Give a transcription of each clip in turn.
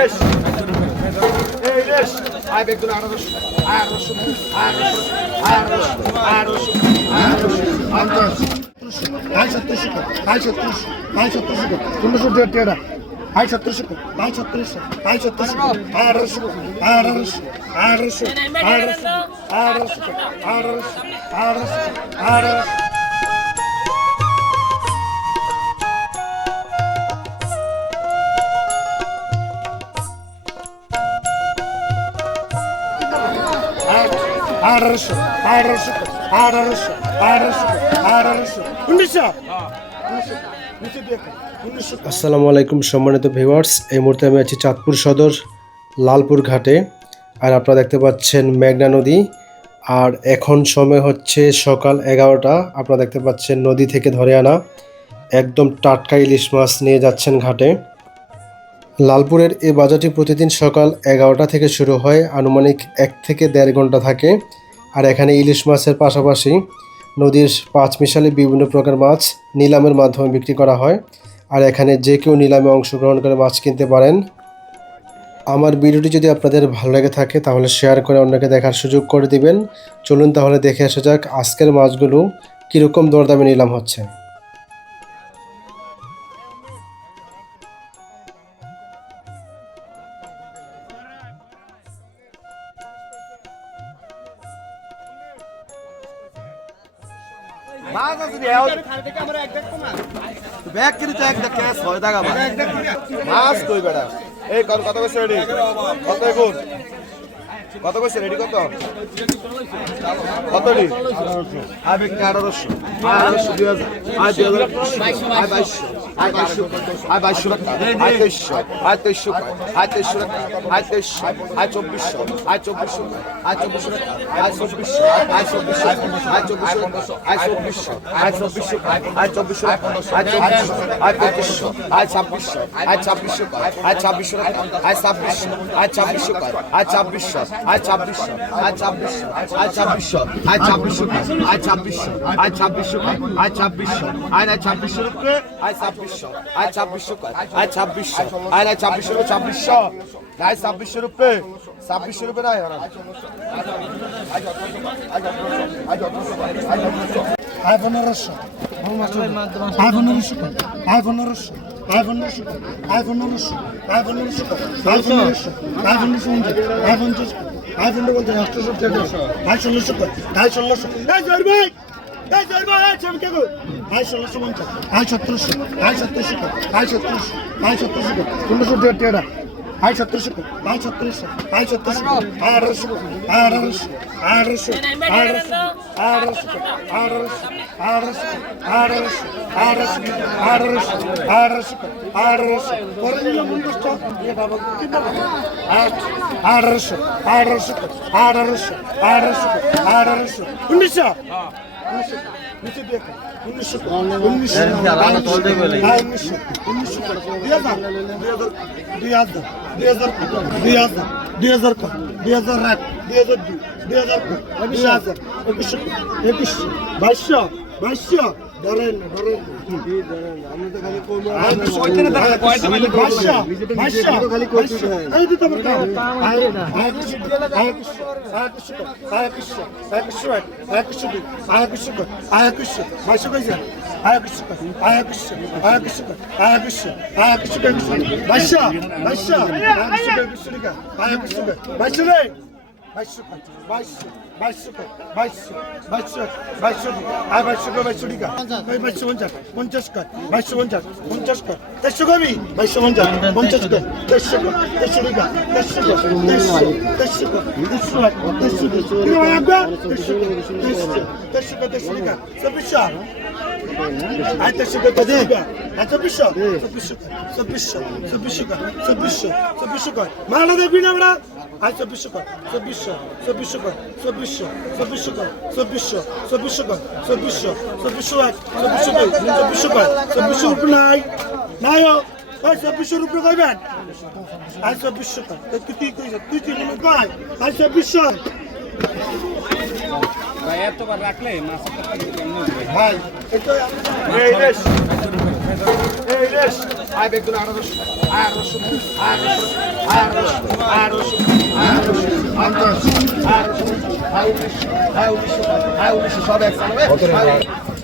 রেশ এই রেশ আয় বেগুন আঠারোশো আঠারোশো আঠারোশো আঠারোশো আঠারোশো আঠারোশো হাই সত্তরশো হাই সত্তরশো হাই সত্তরশো পনেরোশো দেড় টেরা হাই সত্তরশো হাই সত্তরশো হাই সত্তরশো আঠারোশো আঠারোশো আঠারোশো আঠারোশো আঠারোশো আঠারোশো আঠারোশো আঠারোশো আসসালামু আলাইকুম, সম্মানিত ভিউয়ার্স। এই মুহূর্তে আমি আছি চাঁদপুর সদর, লালপুর ঘাটে। আর আপনারা দেখতে পাচ্ছেন মেঘনা নদী। আর এখন সময় হচ্ছে সকাল এগারোটা। আপনারা দেখতে পাচ্ছেন নদী থেকে ধরে আনা। একদম টাটকা ইলিশ মাছ নিয়ে যাচ্ছেন ঘাটে। লালপুরের এই বাজারটি প্রতিদিন সকাল এগারোটা থেকে শুরু হয়, আনুমানিক এক থেকে দেড় ঘণ্টা থাকে। আর এখানে ইলিশ মাছের পাশাপাশি নদীর পাঁচ মিশালি বিভিন্ন প্রকার মাছ নিলামের মাধ্যমে বিক্রি করা হয়। আর এখানে যে কেউ নিলামে অংশগ্রহণ করে মাছ কিনতে পারেন। আমার ভিডিওটি যদি আপনাদের ভালো লেগে থাকে, তাহলে শেয়ার করে অন্যকে দেখার সুযোগ করে দিবেন। চলুন তাহলে দেখে আসা যাক আজকের মাছগুলো কীরকম দরদামে নিলাম হচ্ছে। মাছ আছে রে ব্যাগ কিনে তো এক দেখ ক্যাশ হয় টাকা মাছ কই বেড়া এই কত কত কইছে রেডি কত এখন কত কইছে রেডি কত? কত রেডি আবে আঠারোশো। আঠারোশো দুই হাজার। আয় দুই হাজার। আয় বাইশশো আয় আয় বাইশশো টাকা আয় তেইশশো আয় তেইশশো আয় তেইশশো টাকা আয় তেইশশো আয় চব্বিশশো আয় চব্বিশশো আয় চব্বিশশো টাকা আয় চব্বিশশো আয় চব্বিশশো আয় চব্বিশশো আয় চব্বিশশো আয় চব্বিশশো আয় চব্বিশশো আয় চব্বিশশো আয় পঁচিশশো আয় ছাব্বিশশো আয় ছাব্বিশশো আয় ছাব্বিশশো টাকা আয় ছাব্বিশশো আয় ছাব্বিশশো আয় ছাব্বিশশো আয় ছাব্বিশশো আয় ছাব্বিশশো আয় ছাব্বিশশো আয় ছাব্বিশশো আয় ছাব্বিশশো আয় ছাব্বিশশো আয় ছাব্বিশশো আয় ছাব্বিশশো রুপে আয় ছাব্বিশশো আয় ছাব্বিশশো আয় ছাব্বিশশো। আয় না ছাব্বিশশো ছাব্বিশশো। আয় ছাব্বিশশো রুপে। ছাব্বিশশো রুপে না আই পনেরোশো। আই পনেরোশো আই পনেরোশো। আই পনেরোশো আই পনেরোশো। আই পনেরোশো আই পনেরোশো। আই পনেরোশো আই পঞ্চাশ। আই পনেরো বলতে অষ্টশো আই ষোলোশো আই ষোলোশো জয় ভাই! এই জয় ভাই আই ছবি কেগো আই ষোলোশো পঞ্চাশ আই সতেরোশো আই সতেরোশো আই সতেরোশো আই সতেরোশো পনেরোশো দেড় টেরা আই সতেরোশো আই সতেরোশো আই সতেরোশো দুই হাজার দুই হাজার দুই হাজার দুই হাজার দুই হাজার আট দুই হাজার দুই দুই হাজার একুশ হাজার একুশ একুশ বাইশশো বাইশশো Başla, başla. Ayaküstü, ayaküstü, ayaküstü. Başla. বাইশশো বাইশশো বাইশশো বাইশশো বাইশশো বাইশশো আয় বাইশশো করে বাইশশো টিকা ওই বাইশশো পঞ্চাশ পঞ্চাশ কর বাইশশো পঞ্চাশ পঞ্চাশ কর দেড়শো কবি বাইশশো পঞ্চাশ পঞ্চাশ কর দেড়শো কর দেড়শো টিকা দেড়শো কর দেড়শো দেড়শো কর দেড়শো দেড়শো দেড়শো দেড়শো দেড়শো কর দেড়শো টিকা চব্বিশশো আয় দেড়শো কর দেড়শো টিকা চব্বিশশো চব্বিশশো চব্বিশশো চব্বিশশো চব্বিশশো চব্বিশশো কর মারা দেখবি না আমরা আয় চব্বিশশো কর চব্বিশশো চব্বিশশো কর চব্বিশশো চব্বিশশো কর চব্বিশশো চব্বিশশো কর চব্বিশশো চব্বিশশো এক চব্বিশশো কর চব্বিশশো কর চব্বিশশো উপর নাই নাই ওই চব্বিশশোর উপরে কইবেন? আয় চব্বিশশো কর। তুই তুই তুই তুই কয় আয় চব্বিশশো। ভাই এটা এই রেশ। এই রেশ। আয় বেগুন আয় আঠারোশো পঞ্চাশ হ্যাঁ উনিশশো হ্যাঁ উনিশশো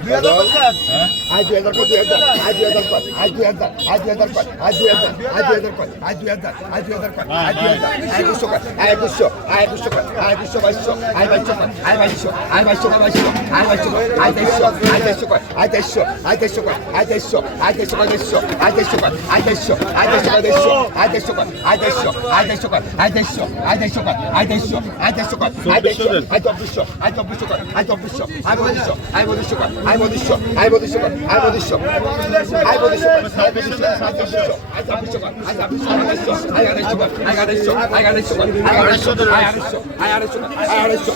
আয় দুই হাজার হাজার আয় দুই হাজার পাঁচ আয় দুই হাজার আয় দুই হাজার পাঁচ আয় দুই হাজার আয় দুই হাজার পাঁচ আয় দুই হাজার আয় দুই হাজার পাঁচ আয় দুই হাজার আয় একুশশো পাঁচ আয় একুশশো আয় একুশশো পাঁচ আয় একুশশো বাইশশো আয় বাইশশো পাঁচ আয় বাইশশো আয় বাইশশো বাইশশো আয় বাইশশো আয় তেইশশো আয় তেইশশো পাঁচ আয় তেইশশো আয় তেইশশো পাঁচ আয় তেইশশো আয় তেইশশো পাঁচ তেইশশো আয় তেইশশো পাঁচ আয় তেইশশো আয় তেইশশো পাঁচ তেইশশো আয় তেইশশো পাঁচ আয় তেইশশো আয় তেইশশো পাঁচ আয় তেইশশো আয় তেইশশো পাঁচ আয় তেইশশো আয় তেইশশো পাঁচ আয় তেইশশো আয় চব্বিশশো আয় চব্বিশশো পাঁচ আয় চব্বিশশো আয় বত্রিশশো আয় বত্রিশশো পাঁচ আয় আয় বত্রিশশো বদিশ্য আয় বদিশ্য আয় বদিশ্য আয় বদিশ্য আয় বদিশ্য আয় চব্বিশশো পাঁচ আয় আই আয় আড়াইশো আয় আড়াইশো আয় আই আয় আড়াইশো আয় আড়াইশো আয় আই আয়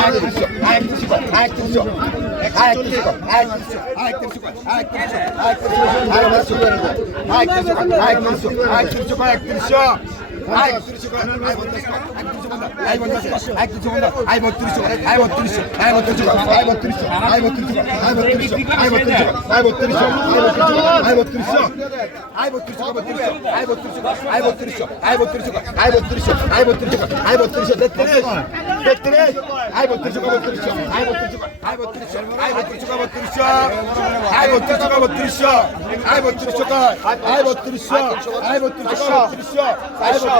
আয় তিনশো আয় তিনশো আই বত্রিশ আই বত্রিশ আই বত্রিশ আই বত্রিশ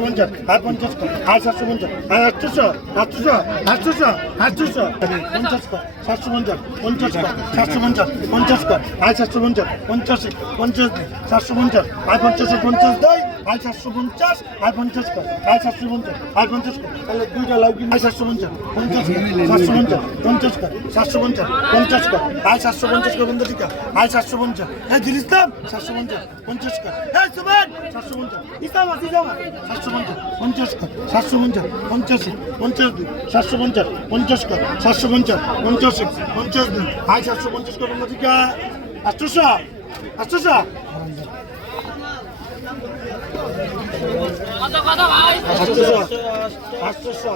পঞ্চাশ আর পঞ্চাশ আর সাতশো পঞ্চাশ আর আটশোশো আটশোশো আটশোশো আটশোশো পঞ্চাশ সাতশো পঞ্চাশ পঞ্চাশ সাতশো পঞ্চাশ পঞ্চাশ আর সাতশো পঞ্চাশ পঞ্চাশে পঞ্চাশ সাতশো পঞ্চাশ আর পঞ্চাশে পঞ্চাশ দেয় আর সাতশো পঞ্চাশ আর পঞ্চাশ আর সাতশো পঞ্চাশ আর পঞ্চাশ তাহলে দুইটা লাভ কিন্তু সাতশো পঞ্চাশ পঞ্চাশ সাতশো পঞ্চাশ পঞ্চাশ সাতশো পঞ্চাশ পঞ্চাশ আর সাতশো পঞ্চাশ বন্ধু টিকা আর সাতশো পঞ্চাশ হ্যাঁ দিল ইসলাম সাতশো পঞ্চাশ পঞ্চাশ হ্যাঁ সুমান সাতশো পঞ্চাশ সাতশো পঞ্চাশ পঞ্চাশ সাতশো পঞ্চাশ, পঞ্চাশি, পঞ্চাশ দুই, সাতশো পঞ্চাশ পঞ্চাশ সাতশো পঞ্চাশ, পঞ্চাশি পঞ্চাশ দুই। আয় সাতশো পঞ্চাশ কত মধ্যে আষ্টশো আষ্টশো আষ্টশো আষ্টশো